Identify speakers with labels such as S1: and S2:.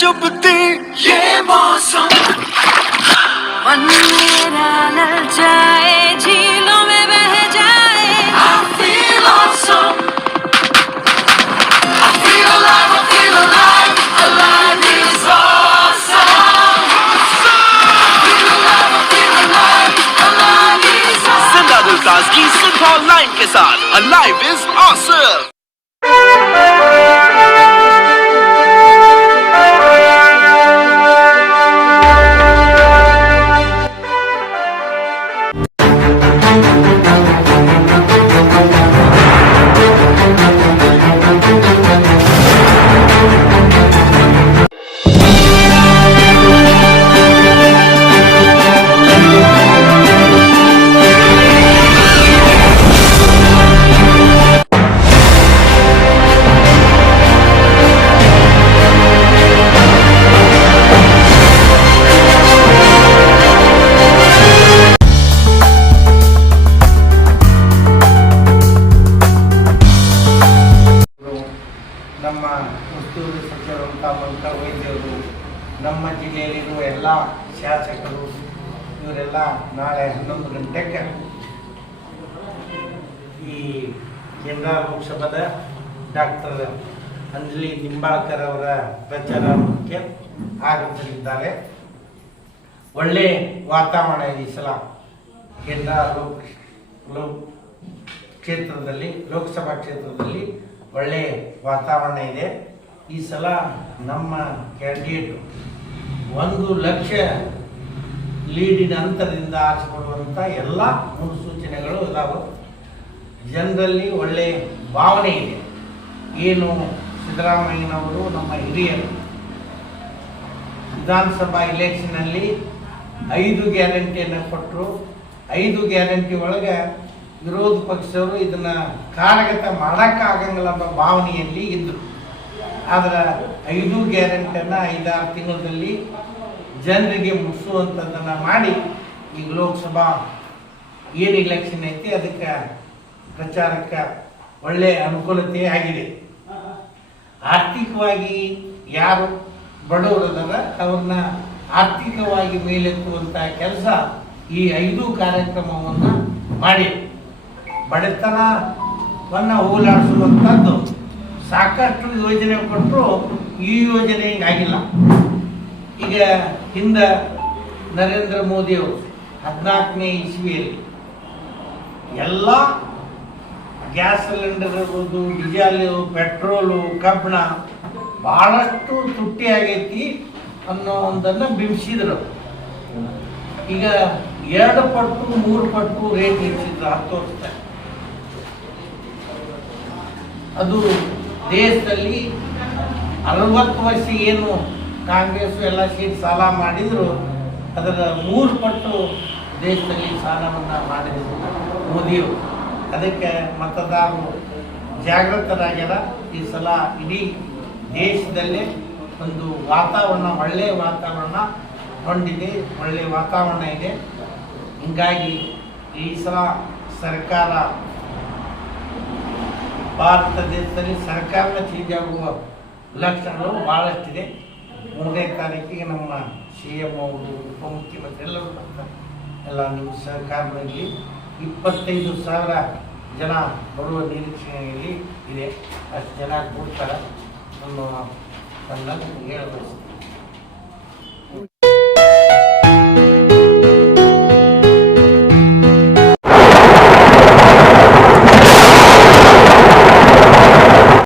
S1: चुभती ये मौसम
S2: मन मेरा ललचाए झीलों में बह जाए
S1: I feel awesome. I feel alive, I feel alive. Alive is awesome. Feel alive, I feel alive. Alive is awesome.
S3: सिंधा दास की सिंथा लाइन के साथ अलाइव इज ऑसम
S4: ಉಸ್ತುವಾರಿ ಸಚಿವರಂತ ಮಂತ್ರ ವೈದ್ಯರು, ನಮ್ಮ ಜಿಲ್ಲೆಯಲ್ಲಿರುವ ಎಲ್ಲ ಶಾಸಕರು, ಇವರೆಲ್ಲ ನಾಳೆ ಹನ್ನೊಂದು ಗಂಟೆಗೆ ಈ ಕೇಂದ್ರ ಲೋಕಸಭಾದ ಡಾಕ್ಟರ್ ಅಂಜಲಿ ನಿಂಬಾಳ್ಕರ್ ಅವರ ಪ್ರಚಾರಕ್ಕೆ ಆಗಮಿಸಲಿದ್ದಾರೆ. ಒಳ್ಳೆ ವಾತಾವರಣ ಈ ಸಲ ಕೇಂದ್ರ ಲೋಕ, ಲೋಕ್ ಕ್ಷೇತ್ರದಲ್ಲಿ, ಲೋಕಸಭಾ ಕ್ಷೇತ್ರದಲ್ಲಿ ಒಳ್ಳೆ ವಾತಾವರಣ ಇದೆ. ಈ ಸಲ ನಮ್ಮ ಕ್ಯಾಂಡಿಡೇಟ್ ಒಂದು ಲಕ್ಷ ಲೀಡಿನ ಅಂತರದಿಂದ ಆರಿಸಿಕೊಳ್ಳುವಂಥ ಎಲ್ಲ ಮುನ್ಸೂಚನೆಗಳು ಇದಾವೆ. ಜನರಲ್ಲಿ ಒಳ್ಳೆ ಭಾವನೆ ಇದೆ. ಏನು ಸಿದ್ದರಾಮಯ್ಯನವರು ನಮ್ಮ ಹಿರಿಯರು ವಿಧಾನಸಭಾ ಇಲೆಕ್ಷನಲ್ಲಿ ಐದು ಗ್ಯಾರಂಟಿಯನ್ನು ಕೊಟ್ಟರು ಐದು ಗ್ಯಾರಂಟಿ ಒಳಗೆ ವಿರೋಧ ಪಕ್ಷವರು ಇದನ್ನು ಕಾರ್ಯಗತ ಮಾಡೋಕ್ಕಾಗಂಗಿಲ್ಲ ಅನ್ನೋ ಭಾವನೆಯಲ್ಲಿ ಇದ್ದರು ಆದ್ರೆ ಐದು ಗ್ಯಾರಂಟಿಯನ್ನು ಐದಾರು ತಿಂಗಳಲ್ಲಿ ಜನರಿಗೆ ಮುಟ್ಟಿಸುವಂಥದ್ದನ್ನು ಮಾಡಿ ಈಗ ಲೋಕಸಭಾ ಏನು ಇಲೆಕ್ಷನ್ ಐತಿ ಅದಕ್ಕೆ ಪ್ರಚಾರಕ್ಕೆ ಒಳ್ಳೆಯ ಅನುಕೂಲತೆ ಆಗಿದೆ. ಆರ್ಥಿಕವಾಗಿ ಯಾರು ಬಡವರದಾರ ಅವ್ರನ್ನ ಆರ್ಥಿಕವಾಗಿ ಮೇಲೆತ್ತುವಂಥ ಕೆಲಸ ಈ ಐದು ಕಾರ್ಯಕ್ರಮವನ್ನು ಮಾಡಿ ಬಡತನವನ್ನು ಹೋಗಲಾಡಿಸುವಂಥದ್ದು ಸಾಕಷ್ಟು ಯೋಜನೆ ಕೊಟ್ಟರು ಈ ಯೋಜನೆ ಹಿಂಗಾಗಿಲ್ಲ. ಈಗ ಹಿಂದೆ ನರೇಂದ್ರ ಮೋದಿಯವರು ಹದಿನಾಲ್ಕನೇ ಇಸ್ವಿಯಲ್ಲಿ ಎಲ್ಲ ಗ್ಯಾಸ್ ಸಿಲಿಂಡರ್ ಇರ್ಬೋದು ಡೀಸೆಲ್, ಪೆಟ್ರೋಲು, ಕಬ್ಬಣ ಭಾಳಷ್ಟು ತುಟ್ಟಿ ಆಗೈತಿ ಅನ್ನೋ ಒಂದನ್ನು ಬಿಂಬಿಸಿದ್ರು. ಈಗ ಎರಡು ಪಟ್ಟು, ಮೂರು ಪಟ್ಟು ರೇಟ್ ಹೆಚ್ಚಿದ್ರು, ಹತ್ತು ವರ್ಷ. ಅದು ದೇಶದಲ್ಲಿ ಅರವತ್ತು ವರ್ಷ ಏನು ಕಾಂಗ್ರೆಸ್ ಎಲ್ಲ ಸೀಟ್ ಸಾಲ ಮಾಡಿದ್ರು, ಅದರ ಮೂರು ಪಟ್ಟು ದೇಶದಲ್ಲಿ ಸಾಲವನ್ನು ಮಾಡಿದ್ರು ಮೋದಿಯವರು ಅದಕ್ಕೆ ಮತದಾರರು ಜಾಗೃತರಾಗ್ಯಾರ. ಈ ಸಲ ಇಡೀ ದೇಶದಲ್ಲೇ ಒಂದು ವಾತಾವರಣ ಒಳ್ಳೆಯ ವಾತಾವರಣ ಹೊಂದಿದೆ ಒಳ್ಳೆಯ ವಾತಾವರಣ ಇದೆ. ಹೀಗಾಗಿ ಈ ಸಲ ಸರ್ಕಾರ ಭಾರತ ದೇಶದಲ್ಲಿ ಸರ್ಕಾರದ ಚೇಂಜ್ ಆಗುವ ಲಕ್ಷಣಗಳು ಭಾಳಷ್ಟಿದೆ ಮೂರನೇ ತಾರೀಕಿಗೆ ನಮ್ಮ ಸಿ ಎಂ ಅವರು, ಉಪಮುಖ್ಯಮಂತ್ರಿ ಎಲ್ಲರೂ ಬರ್ತಾರೆ. ಎಲ್ಲ ನಿಮ್ಮ ಸರ್ಕಾರದಲ್ಲಿ ಇಪ್ಪತ್ತೈದು ಸಾವಿರ ಜನ ಬರುವ ನಿರೀಕ್ಷೆಯಲ್ಲಿ ಇದೆ. ಅಷ್ಟು ಜನ ಕೊಡ್ತಾರೆ. ನಮ್ಮ ತಂಡ ಹೇಳಬಯಸ್ತೀನಿ.